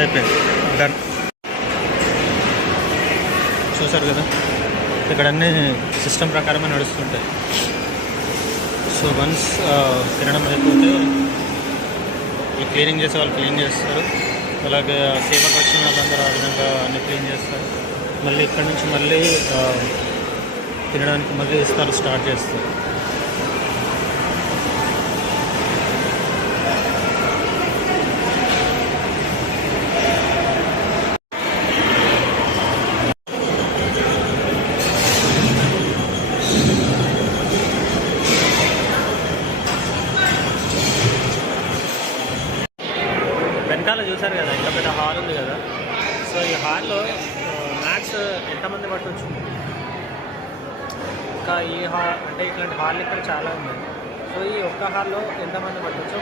అయిపోయింది, డన్. చూసారు కదా, ఇక్కడ అన్నీ సిస్టమ్ ప్రకారమే నడుస్తుంటాయి. సో వన్స్ తినడం అయిపోతే క్లీనింగ్ చేసే వాళ్ళు క్లీన్ చేస్తారు, అలాగే సేవకు వచ్చిన వాళ్ళందరూ ఆ విధంగా అన్నీ క్లీన్ చేస్తారు. మళ్ళీ ఇక్కడి నుంచి మళ్ళీ తినడానికి మళ్ళీ ఇస్తారు, స్టార్ట్ చేస్తారు. వెనకాల చూసారు కదా, ఇంకా పెద్ద హాల్ ఉంది కదా. సో ఈ హాల్లో మ్యాక్స్ ఎంతమంది పట్టవచ్చు? ఇంకా ఈ హాల్ అంటే ఇట్లాంటి హాల్ ఇక్కడ చాలా ఉన్నాయి. సో ఈ ఒక్క హాల్లో ఎంతమంది పట్టవచ్చు?